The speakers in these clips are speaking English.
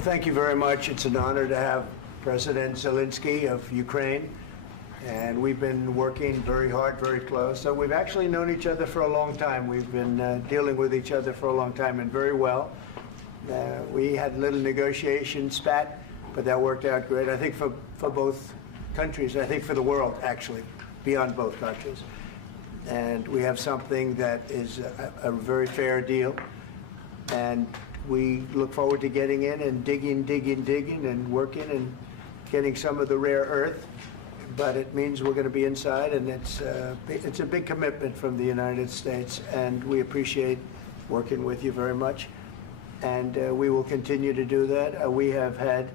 Well, thank you very much. It's an honor to have President Zelenskyy of Ukraine, and we've been working very hard, very close. So we've actually known each other for a long time. We've been dealing with each other for a long time and very well. We had a little negotiation spat, but that worked out great. I think for both countries, I think for the world, actually, beyond both countries. And we have something that is a very fair deal. And we look forward to getting in and digging and working and getting some of the rare earth. But it means we're going to be inside, and it's a big commitment from the United States, and we appreciate working with you very much. And we will continue to do that. We have had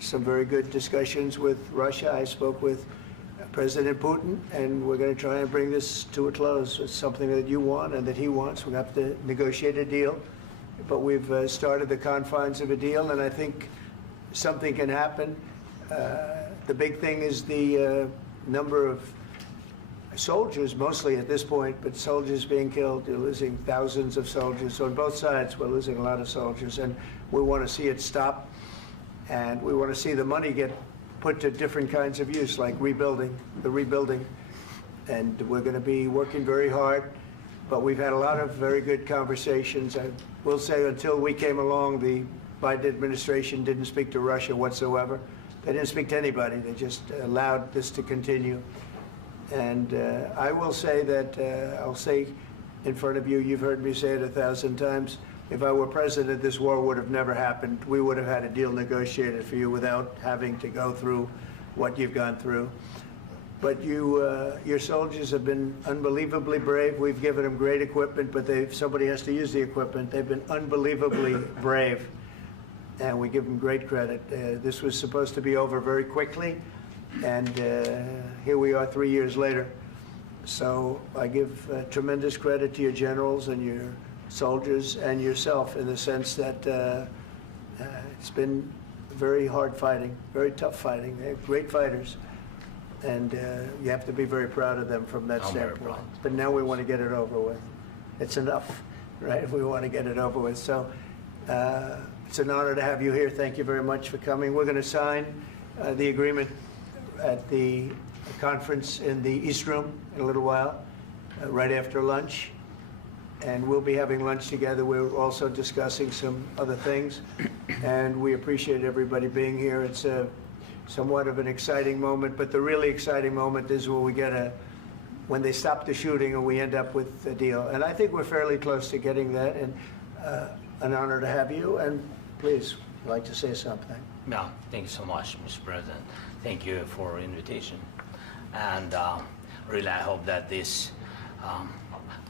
some very good discussions with Russia. I spoke with President Putin, and we're going to try and bring this to a close. It's something that you want and that he wants. We're going to have to negotiate a deal. But we've started the confines of a deal, and I think something can happen. The big thing is the number of soldiers, mostly at this point, but soldiers being killed. You're losing thousands of soldiers. On both sides, we're losing a lot of soldiers, and we want to see it stop. And we want to see the money get put to different kinds of use, like rebuilding. And we're going to be working very hard. But we've had a lot of very good conversations. I will say until we came along, the Biden administration didn't speak to Russia whatsoever. They didn't speak to anybody. They just allowed this to continue. And I will say that, I'll say in front of you, you've heard me say it 1,000 times, if I were president, this war would have never happened. We would have had a deal negotiated for you without having to go through what you've gone through. But your soldiers have been unbelievably brave. We've given them great equipment, but somebody has to use the equipment. They've been unbelievably brave, and we give them great credit. This was supposed to be over very quickly, and here we are 3 years later. So I give tremendous credit to your generals and your soldiers and yourself in the sense that it's been very hard fighting, very tough fighting. They're great fighters. And you have to be very proud of them from that standpoint. But now we want to get it over with. It's enough, right? We want to get it over with. So it's an honor to have you here. Thank you very much for coming. We're going to sign the agreement at the conference in the East Room in a little while, right after lunch. And we'll be having lunch together. We're also discussing some other things. And we appreciate everybody being here. It's somewhat of an exciting moment, but the really exciting moment is when they stop the shooting and we end up with a deal. And I think we're fairly close to getting that, and an honor to have you. And please, I'd like to say something. Yeah, thank you so much, Mr. President. Thank you for invitation. And really, I hope that this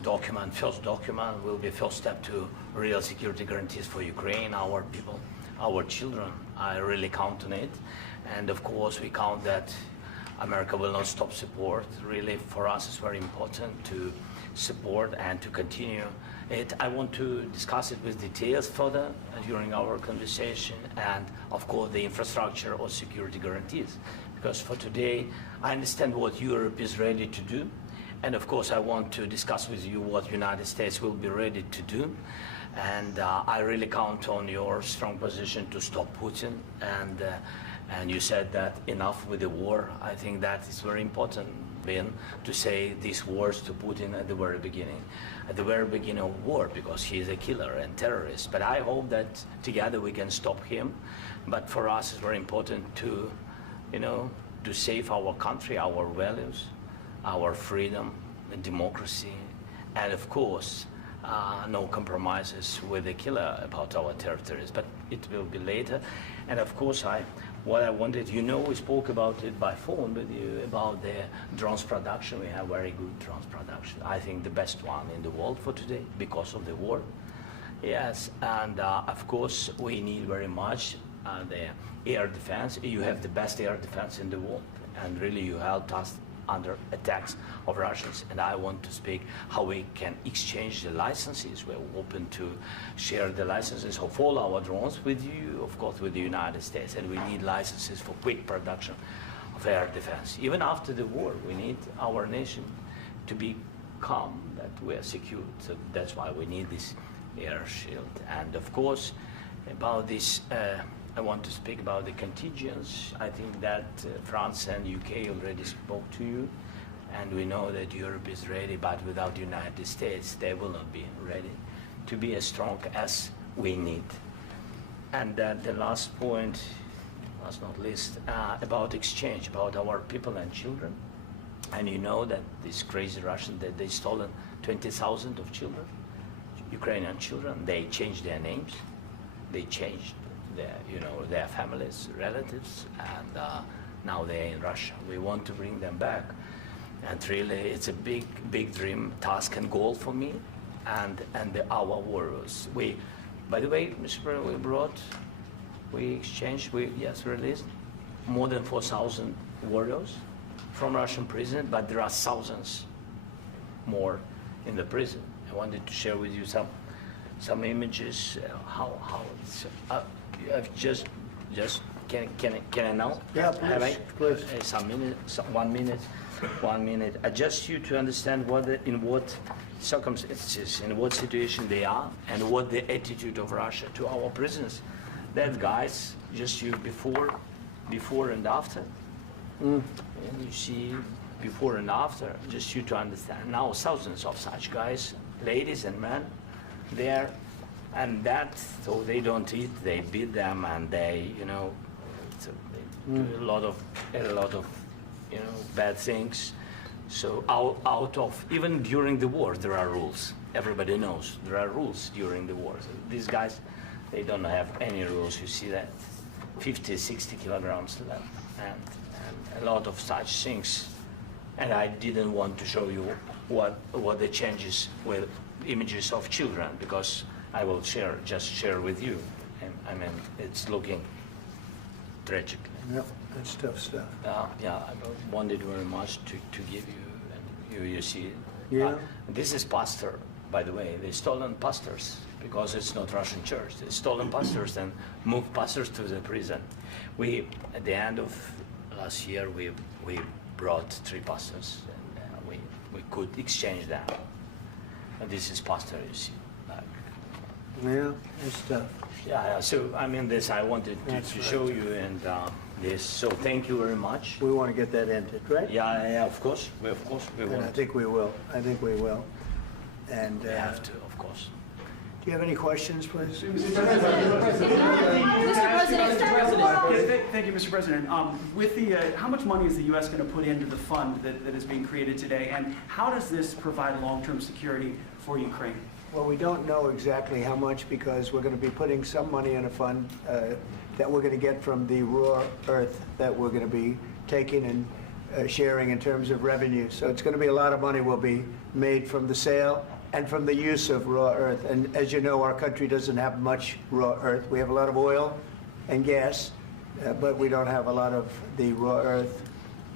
first document, will be first step to real security guarantees for Ukraine, our people, our children. I really count on it. And of course, we count that America will not stop support. Really, for us, it's very important to support and to continue it. I want to discuss it with details further during our conversation, and of course, the infrastructure or security guarantees. Because for today, I understand what Europe is ready to do. And of course, I want to discuss with you what the United States will be ready to do. And I really count on your strong position to stop Putin. And you said that enough with the war. I think that is very important, Ben, to say these words to Putin at the very beginning of war, because he is a killer and terrorist. But I hope that together we can stop him. But for us, it's very important to, to save our country, our values, our freedom and democracy, and of course, no compromises with the killer about our territories. But it will be later. And of course, what I wanted, we spoke about it by phone with you, about the drones production. We have very good drones production. I think the best one in the world for today because of the war. Yes, and of course, we need very much the air defense. You have the best air defense in the world, and really you helped us under attacks of Russians. And I want to speak how we can exchange the licenses. We're open to share the licenses of all our drones with you, of course, with the United States. And we need licenses for quick production of air defense. Even after the war, we need our nation to be calm, that we are secure. So that's why we need this air shield. And of course, about this I want to speak about the contingents. I think that France and UK already spoke to you, and we know that Europe is ready, but without the United States, they will not be ready to be as strong as we need. And the last point, last not least, about exchange, about our people and children. And you know that these crazy Russians, that they stolen 20,000 of children, Ukrainian children. They changed their names, they changed their families, relatives, and now they're in Russia. We want to bring them back, and really, it's a big dream, task, and goal for me, and our warriors. By the way, Mr. President, we exchanged, released more than 4,000 warriors from Russian prison, but there are thousands more in the prison. I wanted to share with you some images. How it's. I've just can I now? Yeah, Have I? please. Some minute, 1 minute. Just you to understand in what circumstances, in what situation they are, and what the attitude of Russia to our prisoners. That guys, just you before and after. And you see before and after, just you to understand. Now thousands of such guys, ladies and men, there, and that, so they don't eat, they beat them, and they, they do a lot of, bad things. So out of, even during the war, there are rules. Everybody knows there are rules during the war. So these guys, they don't have any rules. You see that 50, 60 kilograms left, and a lot of such things. And I didn't want to show you what the changes with images of children, because I will just share with you. And, I mean, it's looking tragic. Yep, that's tough stuff. I wanted very much to give you, and you see. Yeah. This is pastor, by the way. They stolen pastors because it's not Russian church. They stolen pastors and moved pastors to the prison. At the end of last year, we brought 3 pastors, and we could exchange them. And this is pastor, you see. Yeah, it's tough. Yeah. So I mean, this I wanted to show you, and this. So thank you very much. We want to get that ended, right? Yeah. Of course, we And want. I think we will. And We have to, of course. do you have any questions, please? Mr. President, Thank you, Mr. President. With how much money is the U.S. going to put into the fund that is being created today, and how does this provide long-term security for Ukraine? Well, we don't know exactly how much, because we're going to be putting some money in a fund that we're going to get from the raw earth that we're going to be taking and sharing in terms of revenue. So it's going to be a lot of money will be made from the sale and from the use of raw earth. And as you know, our country doesn't have much raw earth. We have a lot of oil and gas, but we don't have a lot of the raw earth.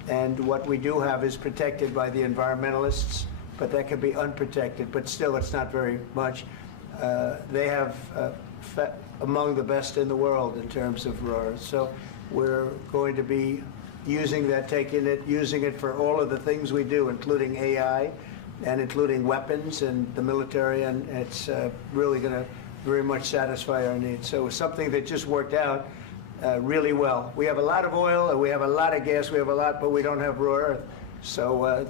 And what we do have is protected by the environmentalists, but that can be unprotected, but still it's not very much. They have among the best in the world in terms of raw earth. So we're going to be using that, using it for all of the things we do, including AI and including weapons and the military, and it's really going to very much satisfy our needs. So it's something that just worked out really well. We have a lot of oil, and we have a lot of gas, but we don't have raw earth. So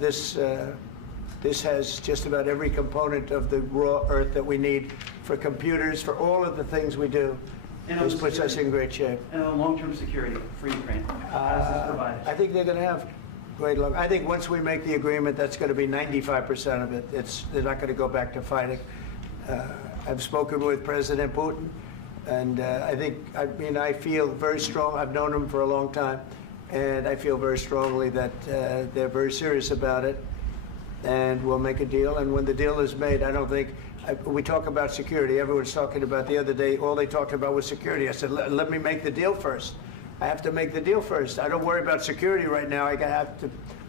this has just about every component of the raw earth that we need for computers, for all of the things we do. This puts us in great shape. And long-term security for Ukraine. How does this provide? I think they're going to have great luck. I think once we make the agreement, that's going to be 95% of it. They're not going to go back to fighting. I've spoken with President Putin, and I feel very strong. I've known him for a long time, and I feel very strongly that they're very serious about it, and we'll make a deal. And when the deal is made, I don't think, we talk about security. Everyone's talking about the other day, all they talked about was security. I said, let me make the deal first. I have to make the deal first. I don't worry about security right now.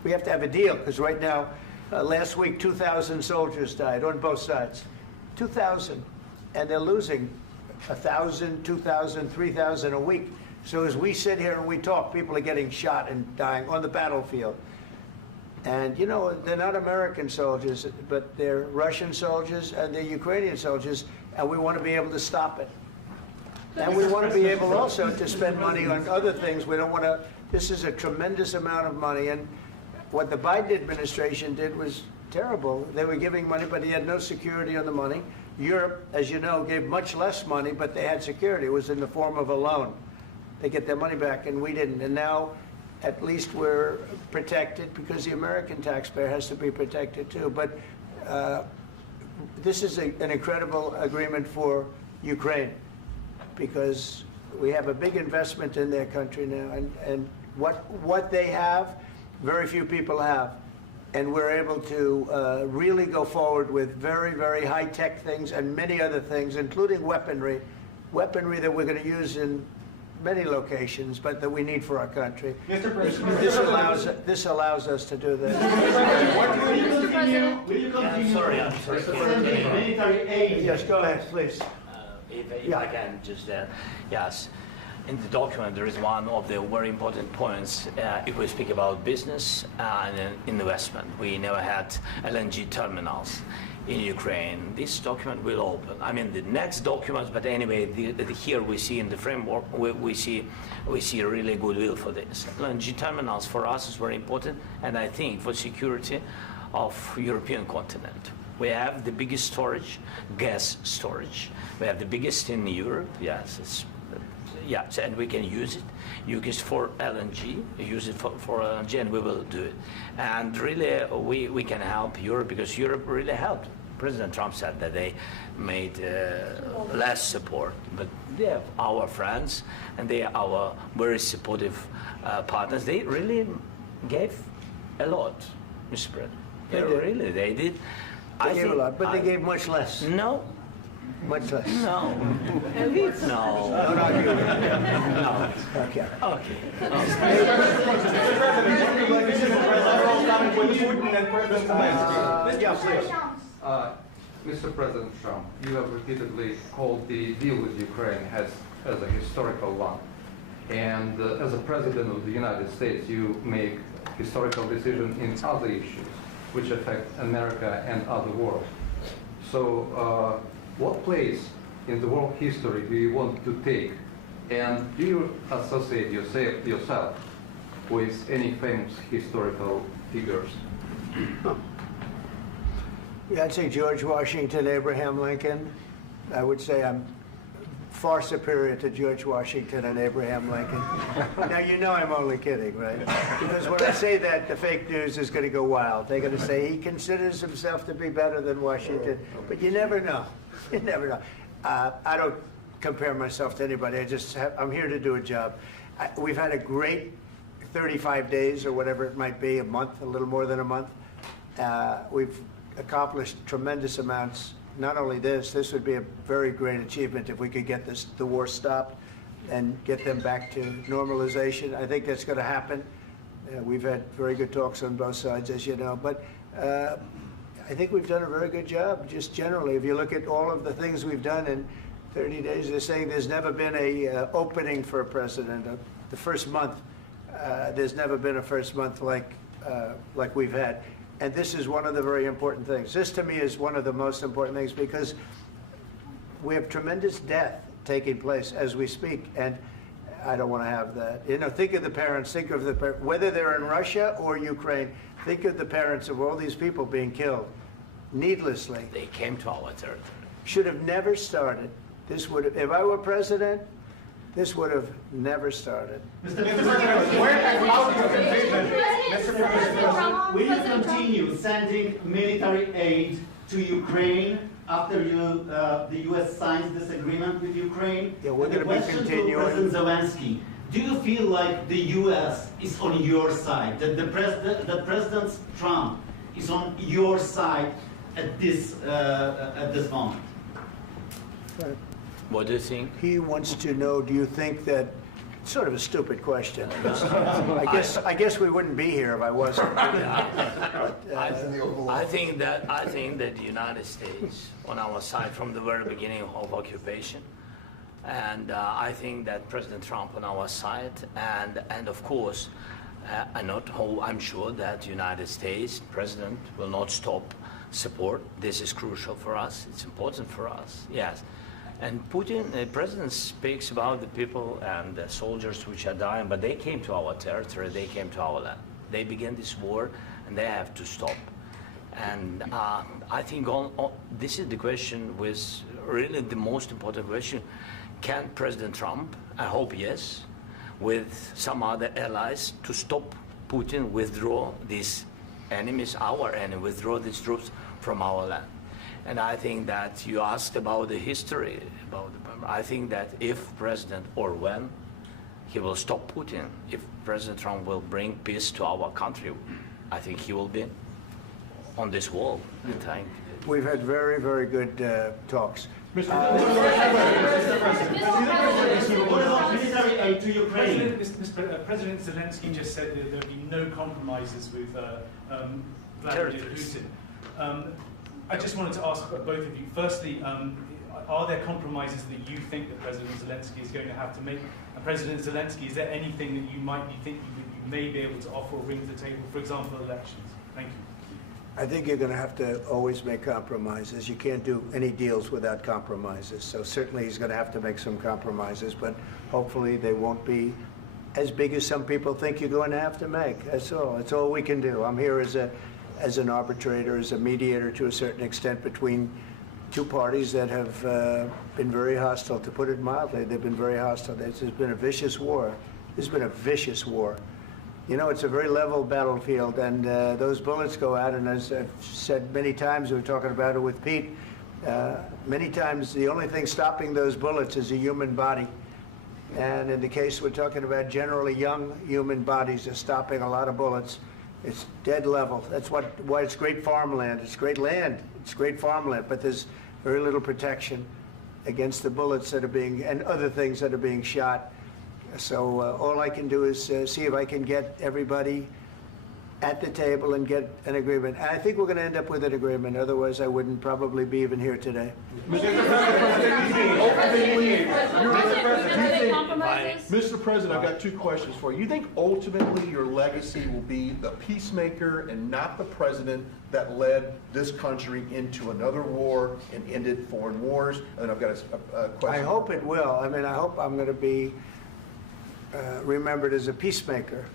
We have to have a deal, because right now, last week, 2,000 soldiers died on both sides. 2,000. And they're losing 1,000, 2,000, 3,000 a week. So as we sit here and we talk, people are getting shot and dying on the battlefield. And, you know, they're not American soldiers, but they're Russian soldiers and they're Ukrainian soldiers, and we want to be able to stop it. And we want to be able also to spend money on other things. We don't want to, this is a tremendous amount of money. And what the Biden administration did was terrible. They were giving money, but he had no security on the money. Europe, as you know, gave much less money, but they had security. It was in the form of a loan. They get their money back, and we didn't. And now, at least we're protected because the American taxpayer has to be protected too. But this is an incredible agreement for Ukraine because we have a big investment in their country now, and what they have, very few people have. And we're able to really go forward with very, very high-tech things and many other things, including weaponry that we're going to use in many locations, but that we need for our country. Mr. President, This allows us to do that. will you continue I'm sorry. sending military aid? Yes, go ahead, please. If Yeah. I can just, yes. In the document, there is one of the very important points. If we speak about business and investment, we never had LNG terminals in Ukraine. This document will open. I mean, the next documents, but anyway, here we see in the framework, we see really goodwill for this. LNG terminals for us is very important, and I think for security of European continent. We have the biggest storage, gas storage. We have the biggest in Europe. Yes, yes, and we can use it. Use it for LNG. Use it for LNG, and we will do it. And really, we can help Europe because Europe really helped. President Trump said that they made less support, but they are our friends and they are our very supportive partners. They really gave a lot, Mr. President. They did. They did. They gave a lot, but they gave much less. No. Much less. No. No. Don't argue with me. No. Okay. Okay. Yeah, please. Mr. President Trump, you have repeatedly called the deal with Ukraine as a historical one. And as a President of the United States, you make historical decisions in other issues which affect America and other world. So what place in the world history do you want to take? And do you associate yourself with any famous historical figures? Yeah, I'd say George Washington, Abraham Lincoln. I would say I'm far superior to George Washington and Abraham Lincoln. Now, you know I'm only kidding, right? Because when I say that, the fake news is going to go wild. They're going to say he considers himself to be better than Washington. But you never know. You never know. I don't compare myself to anybody. I'm here to do a job. We've had a great 35 days or whatever it might be, a month, a little more than a month. We've accomplished tremendous amounts. Not only this would be a very great achievement if we could get the war stopped and get them back to normalization. I think that's going to happen. We've had very good talks on both sides, as you know. But I think we've done a very good job, just generally. If you look at all of the things we've done in 30 days, they're saying there's never been a opening for a president. The first month, there's never been a first month like we've had. And this is one of the very important things. This, to me, is one of the most important things because we have tremendous death taking place as we speak, and I don't want to have that. You know, think of the parents, whether they're in Russia or Ukraine, think of the parents of all these people being killed needlessly. They came to our territory. Should have never started. This would have, if I were president, this would have never started. Mr. President, where has out your conviction? Mr. President, will you continue sending military aid to Ukraine after the U.S. signs this agreement with Ukraine? Yeah, we're And the going to be question continuing. to President Zelenskyy, do you feel like the U.S. is on your side, that President Trump is on your side at this moment? Right. What do you think? He wants to know, do you think that, sort of a stupid question. I guess we wouldn't be here if I wasn't. I think that the United States on our side from the very beginning of occupation, and I think that President Trump on our side, and of course, I'm sure that the United States President will not stop support. This is crucial for us. It's important for us. Yes. And Putin, the president speaks about the people and the soldiers which are dying, but they came to our territory, they came to our land. They began this war, and they have to stop. And I think this is the question, with really the most important question. Can President Trump, I hope yes, with some other allies, to stop Putin, withdraw these enemies, our enemy, withdraw these troops from our land? And I think that you asked about the history, I think that if President, or when, he will stop Putin, if President Trump will bring peace to our country, I think he will be on this wall. We've had very, very good talks. What about military aid to Ukraine? President Zelenskyy just said that there would be no compromises with Vladimir Putin. I just wanted to ask both of you, firstly, are there compromises that you think that President Zelenskyy is going to have to make? And President Zelenskyy, is there anything that you might be thinking that you may be able to offer or bring to the table, for example, elections? Thank you. I think you're going to have to always make compromises. You can't do any deals without compromises. So certainly he's going to have to make some compromises, but hopefully they won't be as big as some people think you're going to have to make. That's all. That's all we can do. I'm here as an arbitrator, as a mediator to a certain extent between two parties that have been very hostile, to put it mildly. They've been very hostile. This has been a vicious war. This has been a vicious war. You know, it's a very level battlefield, and those bullets go out, and as I've said many times, we were talking about it with Pete, many times the only thing stopping those bullets is a human body. And in the case we're talking about, generally young human bodies are stopping a lot of bullets. It's dead level. That's why it's great farmland. It's great land. It's great farmland, but there's very little protection against the bullets that are being, and other things that are being shot. So all I can do is see if I can get everybody at the table and get an agreement. And I think we're going to end up with an agreement. Otherwise, I wouldn't probably be even here today. Mr. President, I've got two questions for you. You think ultimately your legacy will be the peacemaker and not the president that led this country into another war and ended foreign wars? And I've got a question. I hope it will. I mean, I hope I'm going to be remembered as a peacemaker.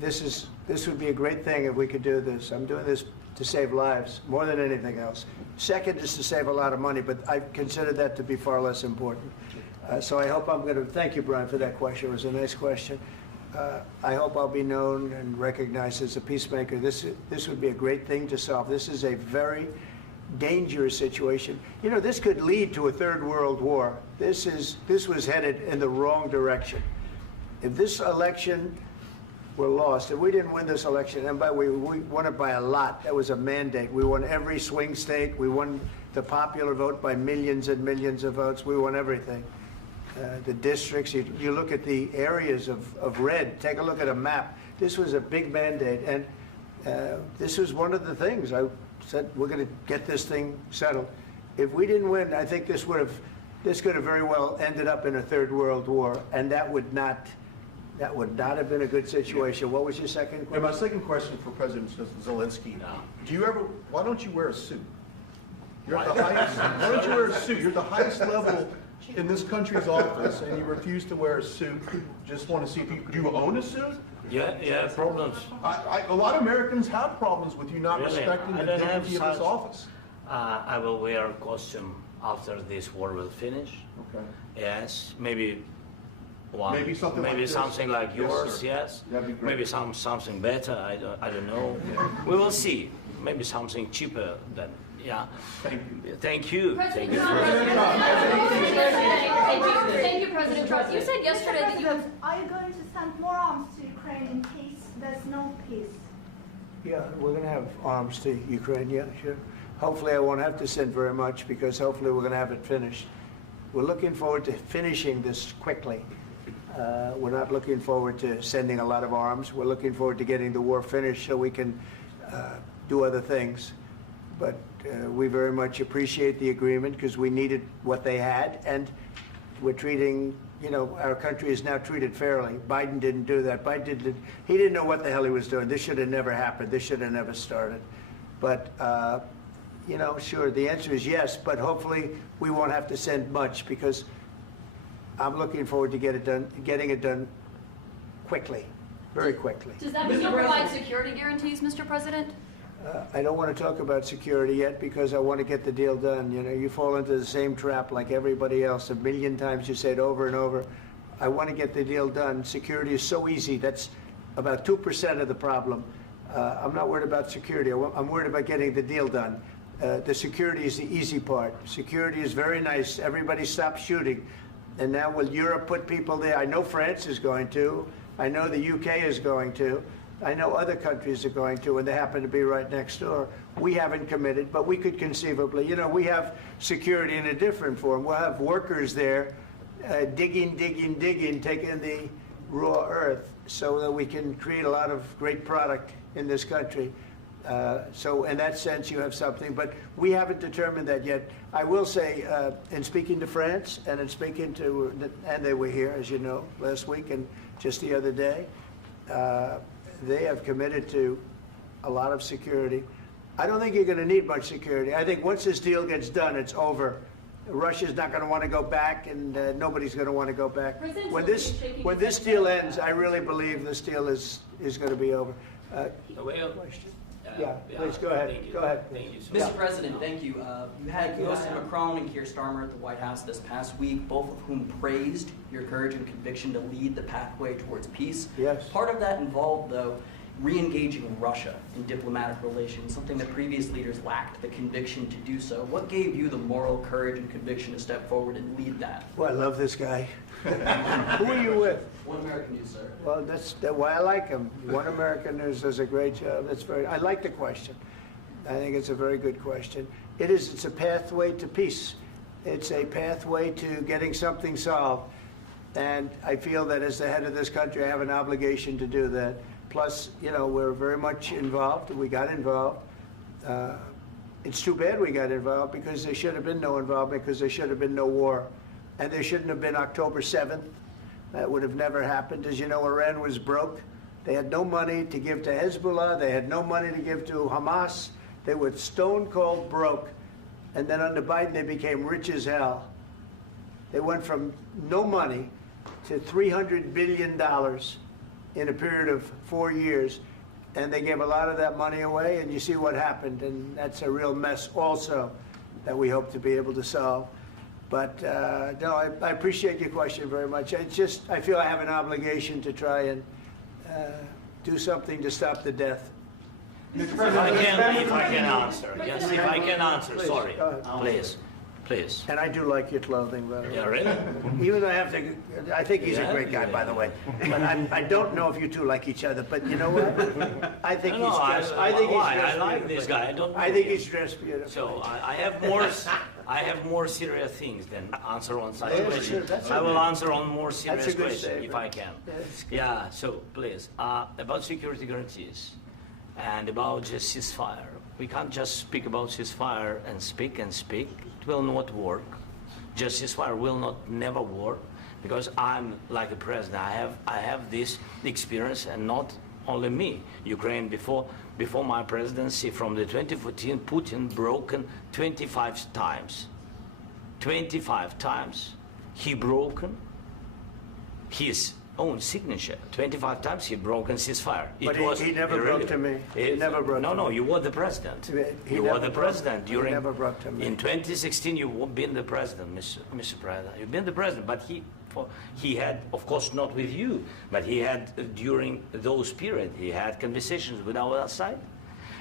This would be a great thing if we could do this. I'm doing this to save lives more than anything else. Second is to save a lot of money, but I consider that to be far less important. So I hope I'm going to, thank you, Brian, for that question. It was a nice question. I hope I'll be known and recognized as a peacemaker. This would be a great thing to solve. This is a very dangerous situation. You know, this could lead to a third world war. This was headed in the wrong direction. If this election were lost, if we didn't win this election, and we won it by a lot, that was a mandate. We won every swing state. We won the popular vote by millions and millions of votes. We won everything. The districts, you look at the areas of red, take a look at a map. This was a big mandate, and this was one of the things I said, we're going to get this thing settled. If we didn't win, I think this could have very well ended up in a third world war, and that would not have been a good situation. What was your second question? And my second question for President Zelenskyy. Why don't you wear a suit? You're at the highest, why don't you wear a suit? You're at the highest level in this country's office, and you refuse to wear a suit. Just want to see if do you own a suit? Yeah, problems. A lot of Americans have problems with you not Really? respecting the dignity of this office. I will wear a costume after this war will finish. Okay. Yes, maybe one. Maybe something like this. Something like yours. sir. Yes. That'd be great. Maybe something better. I don't know. We will see. Maybe something cheaper than. Yeah. Thank you. Thank you. President Trump. Thank you, President Trump. You said yesterday that you have. Are you going to send more arms to Ukraine in case there's no peace? Yeah, we're going to have arms to Ukraine, yeah, sure. Hopefully I won't have to send very much, because hopefully we're going to have it finished. We're looking forward to finishing this quickly. We're not looking forward to sending a lot of arms. We're looking forward to getting the war finished so we can do other things. But we very much appreciate the agreement, because we needed what they had, and we're treating, you know, our country is now treated fairly. Biden didn't do that. He didn't know what the hell he was doing. This should have never happened. This should have never started. But you know, sure, the answer is yes, but hopefully we won't have to send much because I'm looking forward to getting it done quickly, very quickly. Does that mean you'll provide security guarantees, Mr. President? I don't want to talk about security yet because I want to get the deal done. You know, you fall into the same trap like everybody else. A million times you say it over and over. I want to get the deal done. Security is so easy. That's about 2% of the problem. I'm not worried about security. I'm worried about getting the deal done. The security is the easy part. Security is very nice. Everybody stopped shooting. And now will Europe put people there? I know France is going to. I know the UK is going to. I know other countries are going to, and they happen to be right next door. We haven't committed, but we could conceivably. You know, we have security in a different form. We'll have workers there digging, taking the raw earth so that we can create a lot of great product in this country. So in that sense, you have something, but we haven't determined that yet. I will say, in speaking to France and in speaking to, and they were here, as you know, last week and just the other day, they have committed to a lot of security. I don't think you're going to need much security. I think once this deal gets done, it's over. Russia's not going to want to go back, and nobody's going to want to go back. When this deal ends, I really believe this deal is going to be over. Yeah, please go ahead. Thank you. Go ahead. Thank you, sir. Mr. President, thank you. You had President Macron and Keir Starmer at the White House this past week, both of whom praised your courage and conviction to lead the pathway towards peace. Yes. Part of that involved, though, re-engaging Russia in diplomatic relations, something that previous leaders lacked the conviction to do so. What gave you the moral courage and conviction to step forward and lead that? Well, I love this guy. Who are you with? One American News, sir. Well, that's why I like him. One American News does a great job. I like the question. I think it's a very good question. It's a pathway to peace. It's a pathway to getting something solved. And I feel that as the head of this country, I have an obligation to do that. Plus, you know, we're very much involved. We got involved. It's too bad we got involved because there should have been no involvement because there should have been no war. And there shouldn't have been October 7th. That would have never happened. As you know, Iran was broke. They had no money to give to Hezbollah. They had no money to give to Hamas. They were stone cold broke. And then under Biden, they became rich as hell. They went from no money to $300 billion in a period of 4 years. And they gave a lot of that money away, and you see what happened. And that's a real mess also that we hope to be able to solve. But no, I appreciate your question very much. I feel I have an obligation to try and do something to stop the death. If I can answer, yes, if I can answer, Please, sorry, go ahead. please. And I do like your clothing, by the way. Yeah, really? Even though I think he's a Yeah, great guy, yeah. by the way. But I don't know if you two like each other. But you know what? I think he's dressed. I think he's dressed I like beautifully. this guy. I don't. I think he's dressed beautifully. So I have more serious things than answer on such Yeah, questions. sure, that's I will okay. answer on more serious That's a good questions if statement. I can. That's good. Yeah. So please, about security guarantees and about just ceasefire. We can't just speak about ceasefire and speak and speak. It will not work. Just ceasefire will never work because I'm like the president. I have this experience, and not only me. Ukraine before my presidency, from the 2014, Putin broken 25 times. 25 times he broken his own signature. 25 times he broken ceasefire. But he never broke to me. He never broke to No, me. you were the president. He You never were the broke- president he during. never broke to me. In 2016, you've been the president, Mr. President. You've been the president, but he had, of course, not with you, but he had during those periods. He had conversations with our side,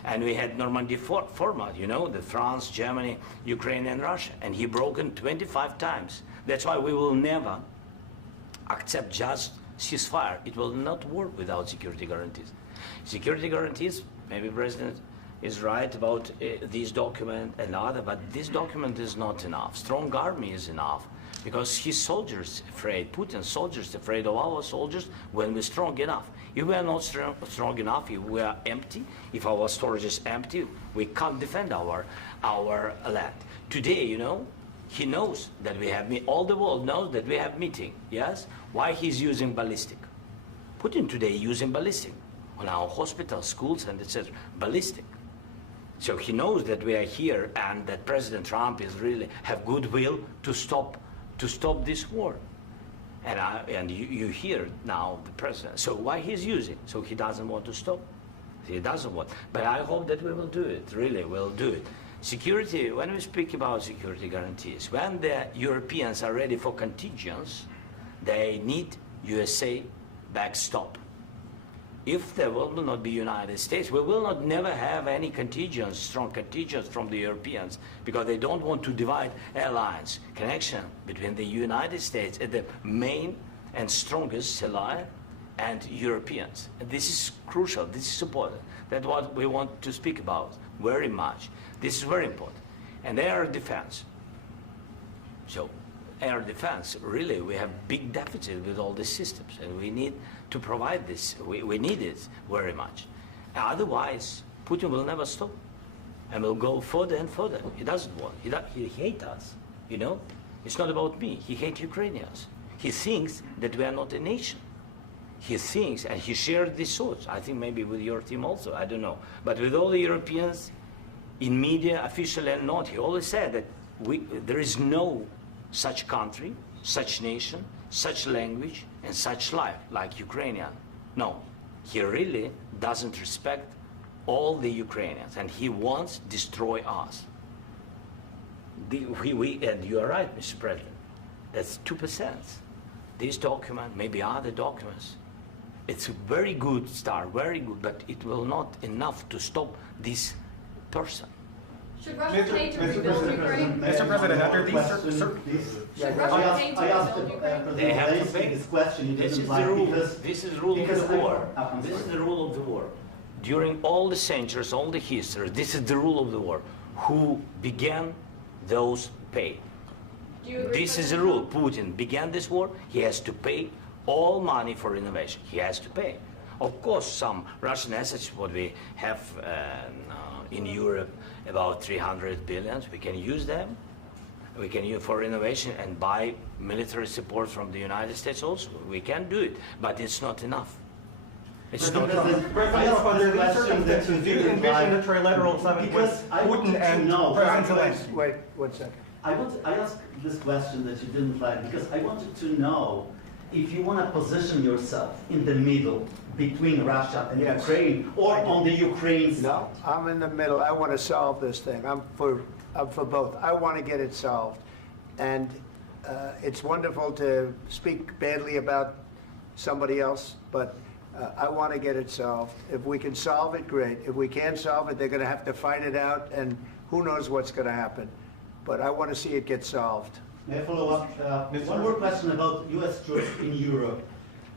and we had Normandy format. You know, the France, Germany, Ukraine, and Russia, and he broken 25 times. That's why we will never accept just ceasefire. It will not work without security guarantees. Security guarantees, maybe President is right about this document and other, but this document is not enough. Strong army is enough because his soldiers afraid, Putin's soldiers afraid of our soldiers when we're strong enough. If we are not strong enough, if we are empty, if our storage is empty, we can't defend our land. Today, you know, he knows that we have, all the world knows that we have meeting, yes? Why he's using ballistic? Putin today using ballistic on our hospitals, schools, and etc. Ballistic. So he knows that we are here and that President Trump is really have goodwill to stop this war. And you hear now the president. So why he's using? So he doesn't want to stop. He doesn't want. But I hope that we will do it. Really, we'll do it. Security. When we speak about security guarantees, when the Europeans are ready for contingents, they need USA backstop. If there will not be United States, we will not never have any contingents, strong contingents from the Europeans, because they don't want to divide alliance connection between the United States and the main and strongest ally and Europeans. And this is crucial, this is important. That's what we want to speak about very much. This is very important. And air defense. So air defense, really, we have big deficit with all these systems, and we need to provide this. We need it very much. Otherwise, Putin will never stop, and will go further and further. He doesn't want. He hates us, you know? It's not about me. He hates Ukrainians. He thinks that we are not a nation. He thinks, and he shared these thoughts, I think maybe with your team also, I don't know. But with all the Europeans, in media, officially and not, he always said that there is no such country, such nation, such language, and such life like Ukrainian. No, he really doesn't respect all the Ukrainians, and he wants to destroy us. And you are right, Mr. President, that's 2%. This document, maybe other documents, it's a very good start, very good, but it will not enough to stop this person. Should Russia pay to rebuild Ukraine? Mr. President, after these Should Russia pay to I asked rebuild Ukraine? They have to Zelensky pay. this question. He This didn't is like the rule. because This is the rule of because the war. I'm This is sorry. the rule of the war. During all the centuries, all the history, this is the rule of the war. Who began, those pay. Do you agree This with is the that? rule. Putin began this war. He has to pay all money for innovation. He has to pay. Of course, some Russian assets, what we have in Europe, about 300 billion, we can use them. We can use for innovation and buy military support from the United States also. We can do it, but it's not enough. It's not enough. President, under these circumstances, do you envision a trilateral summit with because I Putin wanted to and know. President Zelensky? Wait 1 second. I asked this question that you didn't like because I wanted to know if you want to position yourself in the middle between Russia and Yes. Ukraine, or on the Ukraine side. No, I'm in the middle. I want to solve this thing. I'm for both. I want to get it solved. And it's wonderful to speak badly about somebody else, but I want to get it solved. If we can solve it, great. If we can't solve it, they're going to have to fight it out, and who knows what's going to happen. But I want to see it get solved. May I follow up? One more question about U.S. troops in Europe.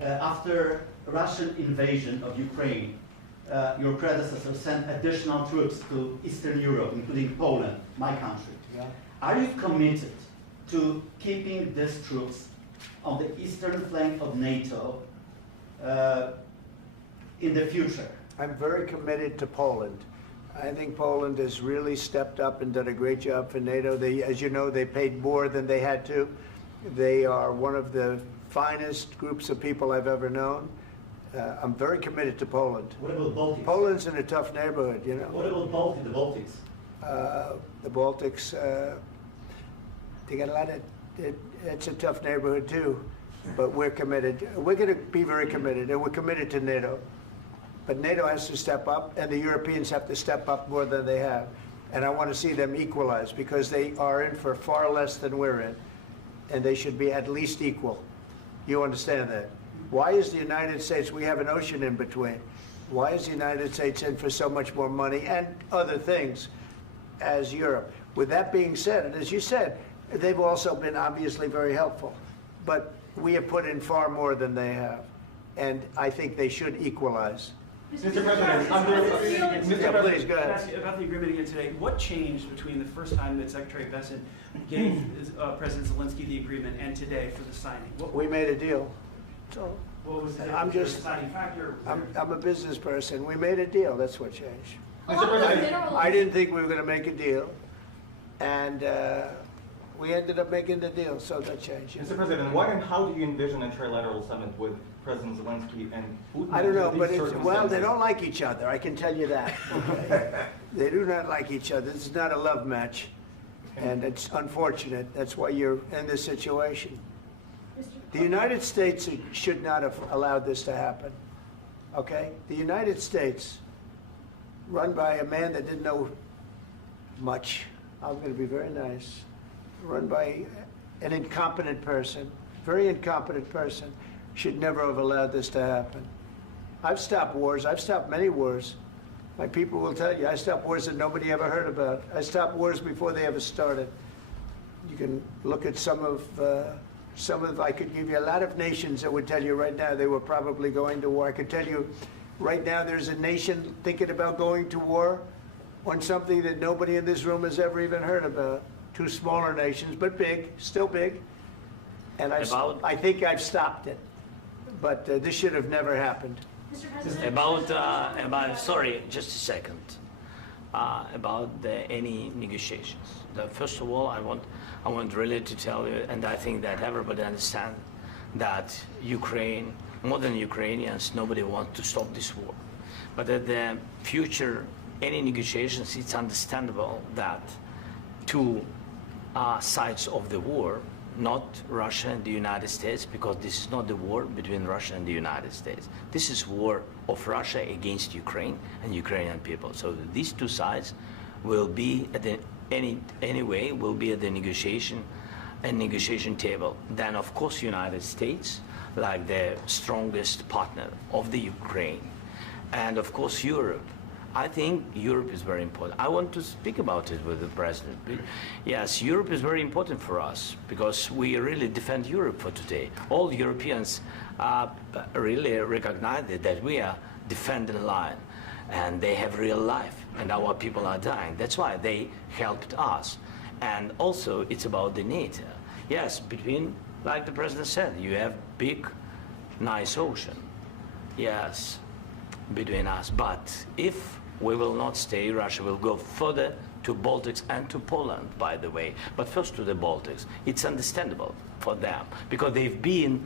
After Russian invasion of Ukraine, your predecessor sent additional troops to Eastern Europe, including Poland, my country. Yeah. Are you committed to keeping these troops on the eastern flank of NATO in the future? I'm very committed to Poland. I think Poland has really stepped up and done a great job for NATO. They, as you know, they paid more than they had to. They are one of the finest groups of people I've ever known. I'm very committed to Poland. What about Baltics? Poland's in a tough neighborhood, you know. What about the Baltics? The Baltics, they got a lot of, it's a tough neighborhood too, but we're committed. We're going to be very committed, and we're committed to NATO. But NATO has to step up, and the Europeans have to step up more than they have. And I want to see them equalize, because they are in for far less than we're in, and they should be at least equal. You understand that? Why is the United States, we have an ocean in between, why is the United States in for so much more money and other things as Europe? With that being said, and as you said, they've also been obviously very helpful, but we have put in far more than they have, and I think they should equalize. Mr. President, Please, go ahead. About the agreement again today, what changed between the first time that Secretary Bessent gave President Zelensky the agreement and today for the signing? We made a deal. So What was the I'm just- deciding factor? I'm a business person. We made a deal. That's what changed. Mr. President, I didn't think we were going to make a deal, and we ended up making the deal, so that changed. Mr. President, what and how do you envision a trilateral summit with President Zelensky and Putin? I don't know, under but these well, they circumstances? don't like each other. I can tell you that. Okay? They do not like each other. This is not a love match, and it's unfortunate. That's why you're in this situation. The United States should not have allowed this to happen, okay? The United States, run by a man that didn't know much, I'm going to be very nice, run by an incompetent person, very incompetent person, should never have allowed this to happen. I've stopped wars. I've stopped many wars. My people will tell you, I stopped wars that nobody ever heard about. I stopped wars before they ever started. You can look at some of, I could give you a lot of nations that would tell you right now they were probably going to war. I could tell you right now there's a nation thinking about going to war on something that nobody in this room has ever even heard about. Two smaller nations, but big, still big. And I think I've stopped it. But this should have never happened. Mr. President? Sorry, just a second. About any negotiations. First of all, I want really to tell you, and I think that everybody understands that Ukraine, more than Ukrainians, nobody wants to stop this war. But at the future, any negotiations, it's understandable that two sides of the war, not Russia and the United States, because this is not the war between Russia and the United States. This is war of Russia against Ukraine and Ukrainian people. So these two sides will be at the anyway will be at the negotiation table. Then of course United States, like the strongest partner of the Ukraine, and of course Europe. I think Europe is very important. I want to speak about it with the president. Yes, Europe is very important for us because we really defend Europe for today. All Europeans really recognize that we are defending line, and they have real life, and our people are dying. That's why they helped us. And also, it's about the NATO. Yes, between, like the president said, you have big, nice ocean. Yes, between us. But if we will not stay, Russia will go further to Baltics and to Poland, by the way. But first to the Baltics. It's understandable for them because they've been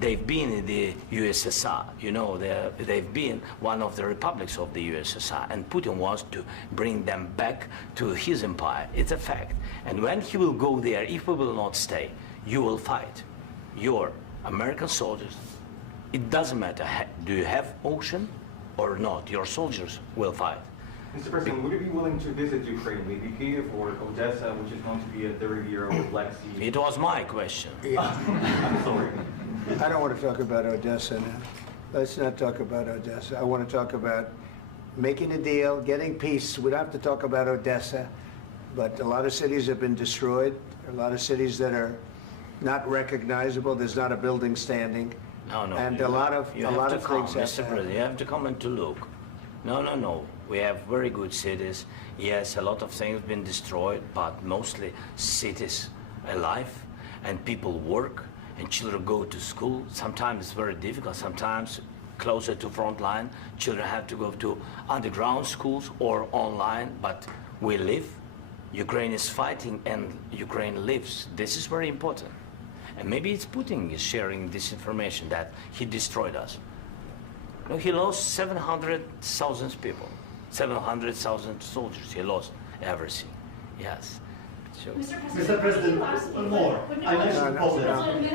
in the USSR. You know, they've been one of the republics of the USSR, and Putin wants to bring them back to his empire. It's a fact. And when he will go there, if we will not stay, you will fight. Your American soldiers, it doesn't matter, do you have ocean or not, your soldiers will fight. Mr. President, would you be willing to visit Ukraine, maybe Kyiv or Odessa, which is going to be at the riviera or Black Sea? It was my question. I'm sorry. I don't want to talk about Odessa now. Let's not talk about Odessa. I want to talk about making a deal, getting peace. We don't have to talk about Odessa, but a lot of cities have been destroyed. There are a lot of cities that are not recognizable. There's not a building standing. No. And a lot of things have to Mr. President, you have to come and to look. No. We have very good cities. Yes, a lot of things have been destroyed, but mostly cities alive, and people work, and children go to school. Sometimes it's very difficult. Sometimes closer to front line, children have to go to underground schools or online, but we live. Ukraine is fighting, and Ukraine lives. This is very important. And maybe it's Putin is sharing this information that he destroyed us. No, he lost 700,000 people, 700,000 soldiers. He lost everything. Yes. So, Mr. President, one more. I mentioned Poland.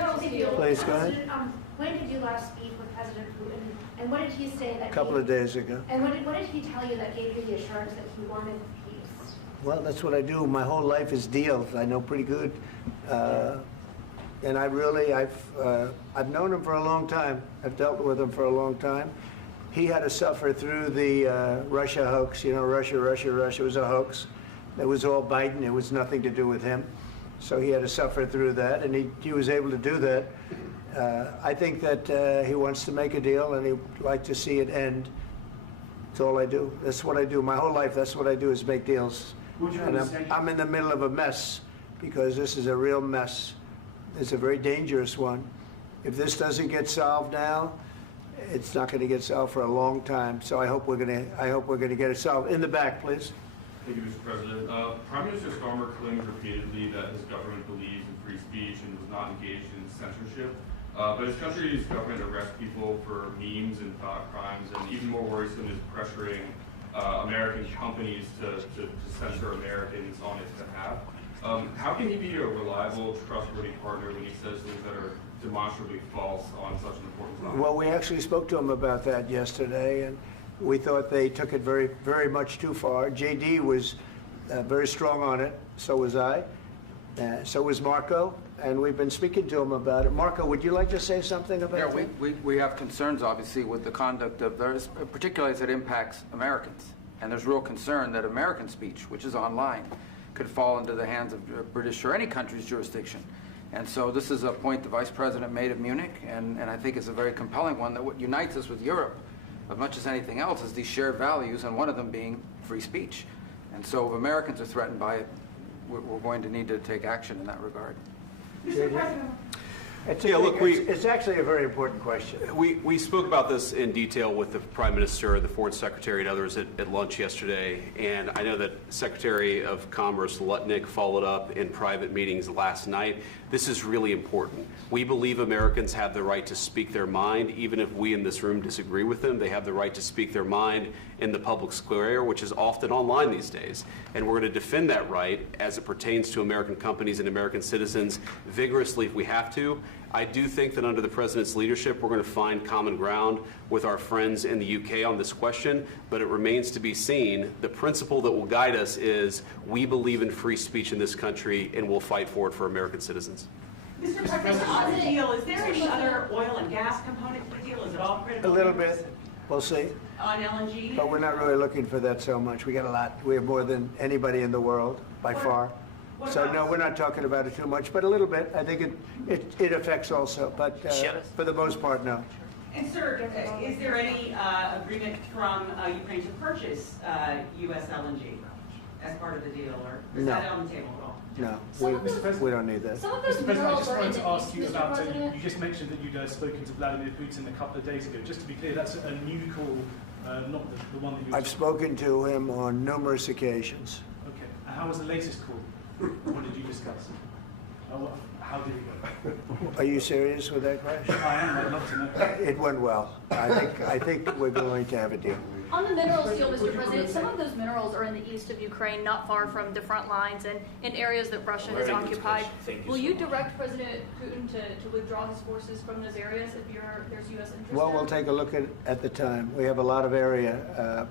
Please, go ahead. When did you last speak with President Putin, and what did he say that? A couple of days ago. And what did he tell you that gave you the assurance that he wanted peace? Well, that's what I do. My whole life is deals. I know pretty good. And I've known him for a long time. I've dealt with him for a long time. He had to suffer through the Russia hoax. You know, Russia was a hoax. It was all Biden. It was nothing to do with him. So he had to suffer through that, and he was able to do that. I think that he wants to make a deal, and he'd like to see it end. That's all I do. That's what I do. My whole life, that's what I do is make deals. And I'm in the middle of a mess because this is a real mess. It's a very dangerous one. If this doesn't get solved now, it's not going to get solved for a long time. So I hope we're going to get it solved. In the back, please. Thank you, Mr. President. Prime Minister Starmer claims repeatedly that his government believes in free speech and was not engaged in censorship. But his country's government arrests people for memes and thought crimes, and even more worrisome is pressuring American companies to censor Americans on its behalf. How can he be a reliable, trustworthy partner when he says things that are demonstrably false on such an important topic? Well, we actually spoke to him about that yesterday, and we thought they took it very, very much too far. JD was very strong on it. So was I. So was Marco. And we've been speaking to him about it. Marco, would you like to say something about that? Yeah, we have concerns, obviously, with the conduct of those, particularly as it impacts Americans. And there's real concern that American speech, which is online, could fall into the hands of British or any country's jurisdiction. And so this is a point the Vice President made of Munich, and I think it's a very compelling one, that what unites us with Europe, as much as anything else, is these shared values, and one of them being free speech. And so if Americans are threatened by it, we're going to need to take action in that regard. Mr. President. It's actually a very important question. We spoke about this in detail with the Prime Minister, the Foreign Secretary, and others at lunch yesterday, and I know that Secretary of Commerce Lutnick followed up in private meetings last night. This is really important. We believe Americans have the right to speak their mind, even if we in this room disagree with them. They have the right to speak their mind in the public square, which is often online these days. And we're going to defend that right as it pertains to American companies and American citizens vigorously if we have to. I do think that under the President's leadership, we're going to find common ground with our friends in the UK on this question, but it remains to be seen. The principle that will guide us is we believe in free speech in this country, and we'll fight for it for American citizens. Mr. President, on the deal, is there any other oil and gas component to the deal? Is it all critical? A little bit. We'll see. On LNG? But we're not really looking for that so much. We got a lot. We have more than anybody in the world, by far. So no, we're not talking about it too much, but a little bit. I think it affects also, but for the most part, no. And sir, is there any agreement from Ukraine to purchase U.S. LNG as part of the deal, or is that on the table at all? No, we don't need that. Mr. President, I just wanted to ask you about, you just mentioned that you'd spoken to Vladimir Putin a couple of days ago. Just to be clear, that's a new call, not the one that you... I've spoken to him on numerous occasions. Okay. And how was the latest call? What did you discuss? How did it go? Are you serious with that question? I am. I'd love to know. It went well. I think we're going to have a deal. On the minerals deal, Mr. President, some of those minerals are in the east of Ukraine, not far from the front lines and in areas that Russia has occupied. Will you direct President Putin to withdraw his forces from those areas if there's U.S. interest? Well, we'll take a look at the time. We have a lot of area.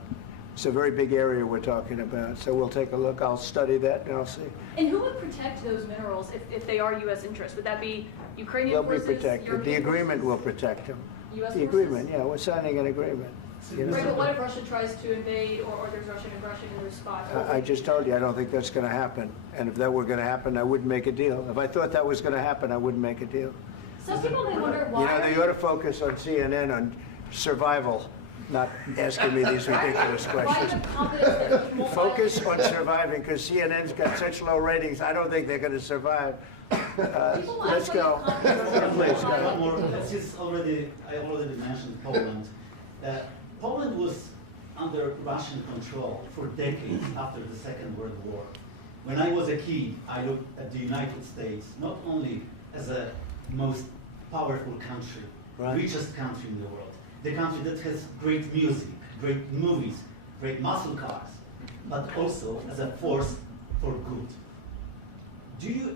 It's a very big area we're talking about, so we'll take a look. I'll study that and I'll see. And who would protect those minerals if they are U.S. interests? Would that be Ukrainian They'll forces? Be protected. European the agreement forces? will protect them. U.S. The forces? agreement, yeah, we're signing an agreement. You know? Right, but what if Russia tries to invade or there's Russian aggression in those spots? I just told you I don't think that's going to happen. And if that were going to happen, I wouldn't make a deal. If I thought that was going to happen, I wouldn't make a deal. Some people may wonder why. You know, they ought to focus on CNN on survival, not asking me these ridiculous questions. Focus on surviving, because CNN's got such low ratings. I don't think they're going to survive. Let's go. Please, One more. I already mentioned Poland. Poland was under Russian control for decades after the Second World War. When I was a kid, I looked at the United States not only as a most powerful country, richest country in the world, the country that has great music, great movies, great muscle cars, but also as a force for good.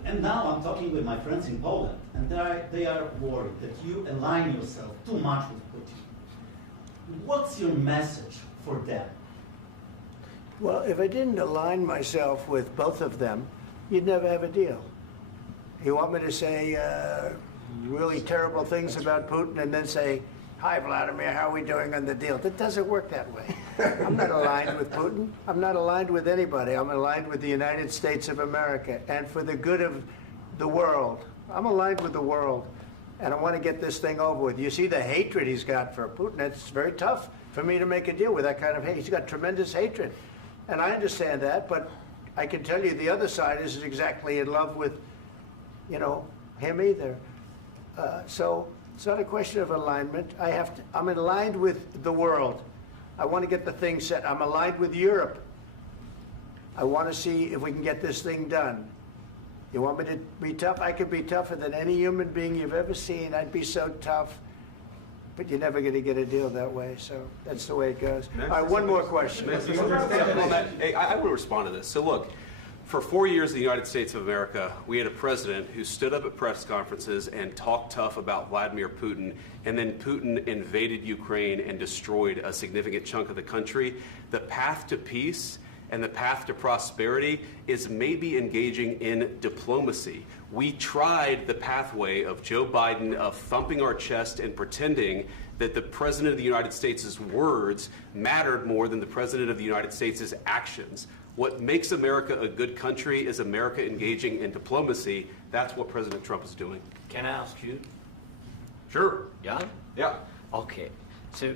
And now I'm talking with my friends in Poland, and they are worried that you align yourself too much with Putin. What's your message for them? Well, if I didn't align myself with both of them, you'd never have a deal. You want me to say really terrible things about Putin and then say, "Hi, Vladimir, how are we doing on the deal?" That doesn't work that way. I'm not aligned with Putin. I'm not aligned with anybody. I'm aligned with the United States of America and for the good of the world. I'm aligned with the world, and I want to get this thing over with. You see the hatred he's got for Putin. It's very tough for me to make a deal with that kind of hate. He's got tremendous hatred, and I understand that, but I can tell you the other side isn't exactly in love with, him either. So it's not a question of alignment. I'm aligned with the world. I want to get the thing set. I'm aligned with Europe. I want to see if we can get this thing done. You want me to be tough? I could be tougher than any human being you've ever seen. I'd be so tough. but you're never going to get a deal that way. So that's the way it goes. All right, one more question. Hey, I want to respond to this. So look, for 4 years in the United States of America, we had a president who stood up at press conferences and talked tough about Vladimir Putin, and then Putin invaded Ukraine and destroyed a significant chunk of the country. The path to peace and the path to prosperity is maybe engaging in diplomacy. We tried the pathway of Joe Biden of thumping our chest and pretending that the President of the United States' words mattered more than the President of the United States' actions. What makes America a good country is America engaging in diplomacy. That's what President Trump is doing. Can I ask you? Sure. Yeah? Yeah. Okay. So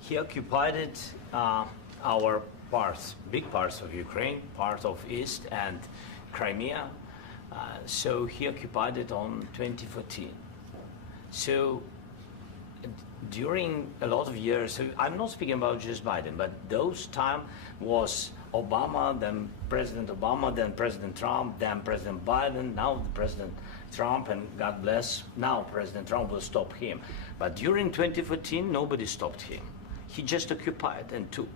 he occupied our parts, big parts of Ukraine, part of East and Crimea. So he occupied it on 2014. So during a lot of years, so I'm not speaking about just Biden, but those time was Obama, then President Obama, then President Trump, then President Biden, now President Trump, and God bless, now President Trump will stop him. But during 2014, nobody stopped him. He just occupied and took.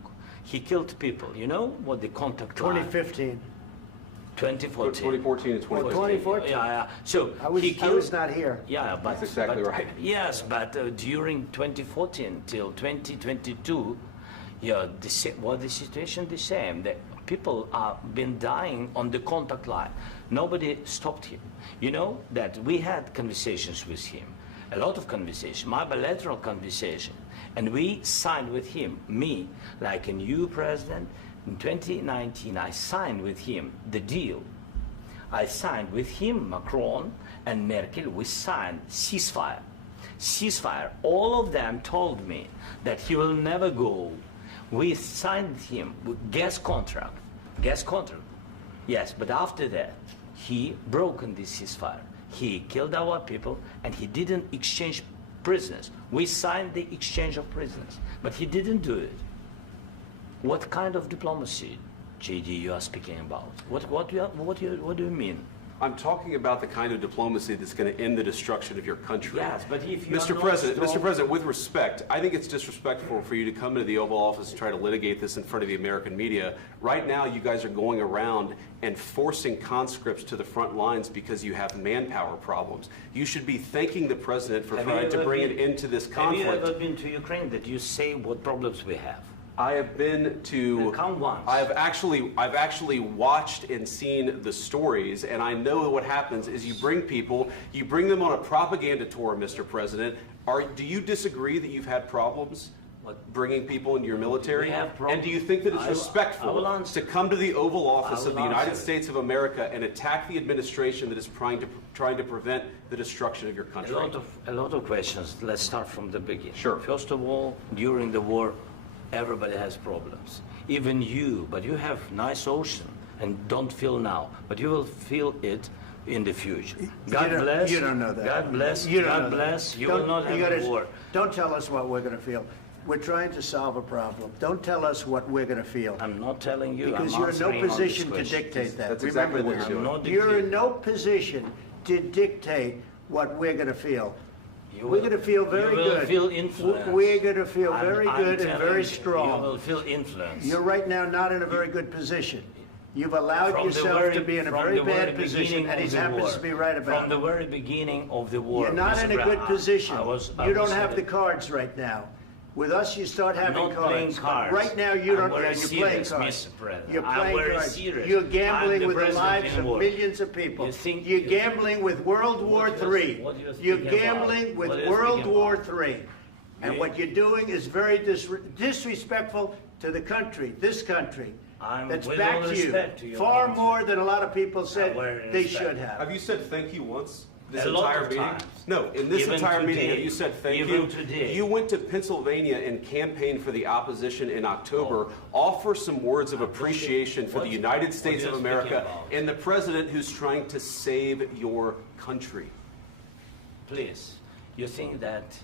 He killed people. You know what the contact line? 2015. 2014. 2014 and 2014. 2014. Yeah. So I was not here. Yeah, but that's exactly right. Yes, but during 2014 till 2022, yeah, the situation the same. The people are been dying on the contact line. Nobody stopped him. You know that we had conversations with him, a lot of conversations, my bilateral conversation, and we signed with him. Me, like a new president. In 2019, I signed with him the deal. I signed with him, Macron and Merkel, we signed ceasefire. Ceasefire. All of them told me that he will never go. We signed him with gas contract. Gas contract. Yes, but after that, he broken this ceasefire. He killed our people and he didn't exchange prisoners. We signed the exchange of prisoners, but he didn't do it. What kind of diplomacy, JD, you are speaking about? What do you mean? I'm talking about the kind of diplomacy that's going to end the destruction of your country. Yes, but if you Mr. President, with respect, I think it's disrespectful for you to come into the Oval Office and try to litigate this in front of the American media. Right now, you guys are going around and forcing conscripts to the front lines because you have manpower problems. You should be thanking the President for trying to bring it into this conflict. Have you ever been to Ukraine that you say what problems we have? I have been to. Come once. I've actually watched and seen the stories, and I know what happens is you bring people, you bring them on a propaganda tour, Mr. President. Do you disagree that you've had problems bringing people into your military? And do you think that it's respectful to come to the Oval Office of the United States of America and attack the administration that is trying to prevent the destruction of your country? A lot of questions. Let's start from the beginning. Sure. First of all, during the war, everybody has problems. Even you, but you have nice ocean and don't feel now, but you will feel it in the future. God bless. You don't know that. God bless. You don't God know bless. that. You will not have a war. Don't tell us what we're going to feel. We're trying to solve a problem. Don't tell us what we're going to feel. I'm not telling you. Because I'm you're in no answering on position this to question. dictate that. That's Remember exactly what this. you're doing. You're in no position to dictate what we're going to feel. We're going to feel very good. You will feel influence. We're going to feel very good and very strong. You will feel influence. You're right now not in a very good position. You've allowed yourself to be in a very bad position, and he happens to be right about it. From the very beginning of the war. You're not in a good position. You don't have the cards. cards right now. With us, you start having not playing cards. Right now, you don't. You're playing cards. Mr. President. You're playing cards. Serious. You're gambling with the president lives of war. millions of people. You're gambling with World War III. You're gambling with World War III. And what you're doing is very disrespectful to the country, this country. That's back to you. Far more than a lot of people said they should have. Have you said thank you once? This A lot entire of meeting? times. No, in this Even entire meeting, today. have you said thank Even you? today. You went to Pennsylvania and campaigned for the opposition in October. Offer some words of appreciation for the United States of America and the president who's trying to save your country. Please, you think that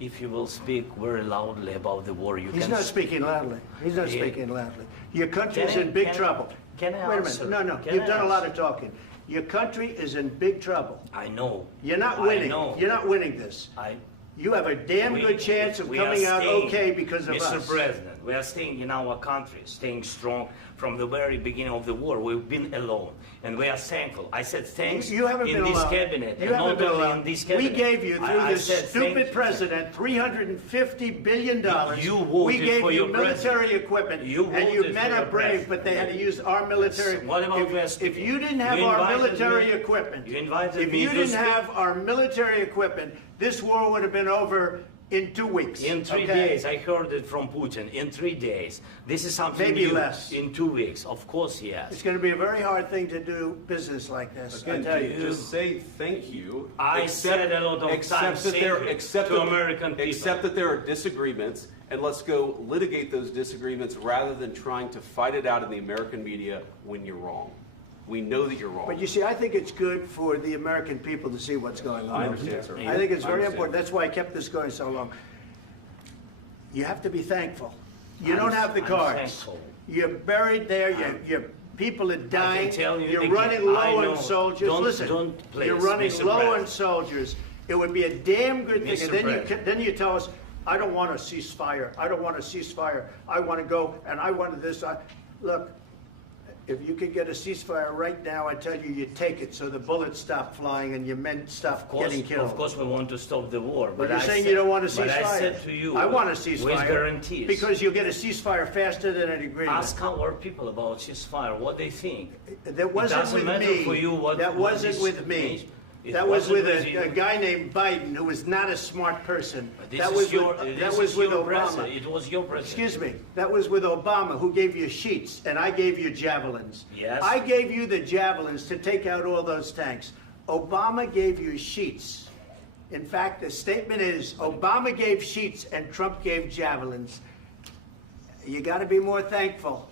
if you will speak very loudly about the war, He's not speaking loudly. He's not speaking loudly. Your country is in big trouble. Can I Wait a answer? minute. No. Can You've I done a lot answer? of talking. Your country is in big trouble. I know. You're not I winning. know. You're not winning this. you have a damn good chance of coming out okay because of us. Mr. President, we are staying in our country, staying strong from the very beginning of the war. We've been alone, and we are thankful. I said thanks You haven't in been this alone. cabinet, You and haven't not been only alone. in this We cabinet. gave you, through I this said thank stupid you. president, $350 billion. You voted we gave for you your military president. equipment, You and you voted men for are your brave, president. but they had to use our military. What about West if you didn't have You our invited military me- equipment, you invited if me you to didn't speak- have our military equipment, this war would have been over in 2 weeks. In 3 okay? days, I heard it from Putin. In 3 days, this is something Maybe new. less. In 2 weeks, of course, It's yes. going to be a very hard thing to do business like this. Again, I tell you. just say thank you. I said a lot of times thank you to American people. Accept that there are disagreements, and let's go litigate those disagreements rather than trying to fight it out in the American media when you're wrong. We know that you're wrong. But you see, I think it's good for the American people to see what's going on. I understand, sir. I think it's I very understand. important. That's why I kept this going so long. You have to be thankful. You don't have the I'm cards. thankful. You're buried there. Your people are dying. tell you You're again, running low I know. on soldiers. Don't- Listen, don't please, you're running Mr. low on President. soldiers. It would be a damn good thing. Mr. And then President. then you tell us, I don't want a ceasefire. I don't want a ceasefire. I want to go and I want this. Look, if you could get a ceasefire right now, I tell you, you take it so the bullets stop flying and your men stop getting killed. Of course, we want to stop the war. But you're I saying said- you don't want a ceasefire. But I said to you, I want a ceasefire. with guarantees. Because you'll get a ceasefire faster than an agreement. Ask our people about ceasefire, what they think. That wasn't it doesn't with matter me. for you what That what wasn't this with me. means. It That was with wasn't you. a guy named Biden who was not a smart person. This That is was your, with, this that is was with your Obama. president. It was your president. Excuse me. That was with Obama, who gave you sheets, and I gave you javelins. Yes. I gave you the javelins to take out all those tanks. Obama gave you sheets. In fact, the statement is Obama gave sheets and Trump gave javelins. You got to be more thankful,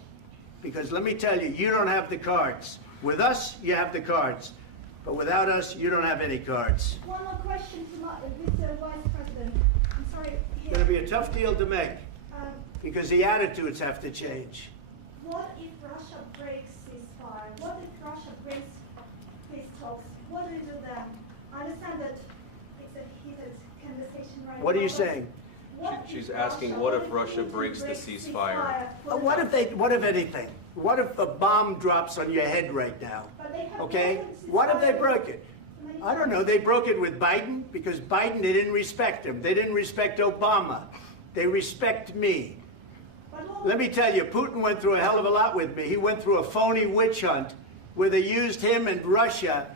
because let me tell you, you don't have the cards. With us, you have the cards. But without us, you don't have any cards. One more question to Mr. Vice President. I'm sorry. It's going to be a tough deal to make, Um, because the attitudes have to change. what if Russia breaks ceasefire? What if Russia breaks peace talks? What do you do then? I understand that it's a heated conversation right now. What are you but saying? what She's if asking, what if Russia breaks the ceasefire? What if anything? What if a bomb drops on your head right now? But they have Okay? broken What if they ceasefire broke it? many I don't know. They broke it with Biden, because Biden, they didn't respect him. They didn't respect Obama. They respect me. Let me tell you, Putin went through a hell of a lot with me. He went through a phony witch hunt where they used him and Russia.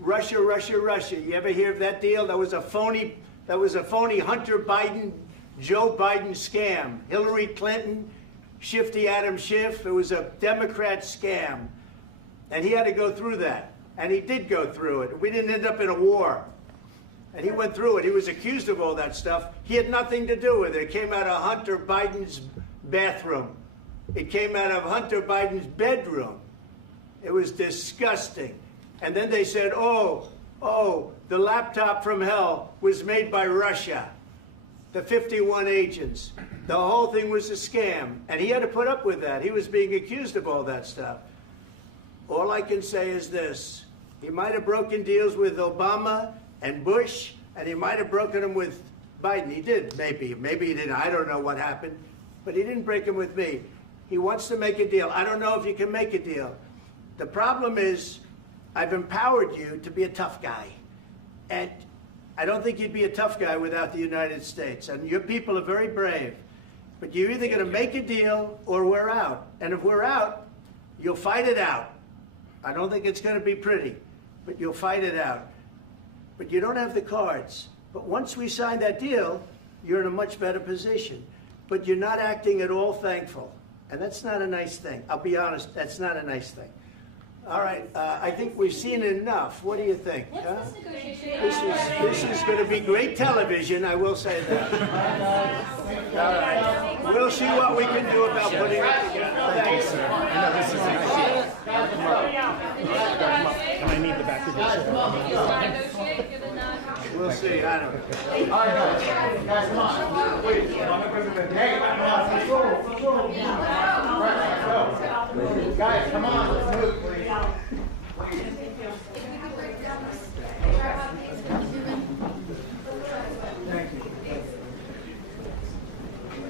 Russia. You ever hear of that deal? That was a phony Hunter Biden, Joe Biden scam. Hillary Clinton, Shifty Adam Schiff. It was a Democrat scam. And he had to go through that. And he did go through it. We didn't end up in a war. And he went through it. He was accused of all that stuff. He had nothing to do with it. It came out of Hunter Biden's bathroom. It came out of Hunter Biden's bedroom. It was disgusting. And then they said, oh, the laptop from hell was made by Russia. The 51 agents. The whole thing was a scam. And he had to put up with that. He was being accused of all that stuff. All I can say is this. He might have broken deals with Obama and Bush, and he might have broken them with Biden. He did, maybe. Maybe he didn't. I don't know what happened. But he didn't break them with me. He wants to make a deal. I don't know if you can make a deal. The problem is, I've empowered you to be a tough guy. And I don't think you'd be a tough guy without the United States. And your people are very brave. But you're either going to make a deal or we're out. And if we're out, you'll fight it out. I don't think it's going to be pretty, but you'll fight it out. But you don't have the cards. But once we sign that deal, you're in a much better position. But you're not acting at all thankful. And that's not a nice thing. I'll be honest, that's not a nice thing. All right, I think we've seen enough. What do you think? Huh? This is going to be great television, I will say that. All right. We'll see what we can do about putting it together. Thanks, sir. I know this is I need the back of the We'll see. I don't know. All right, guys, come on. Wait, hey, guys, come on. Let's move, please.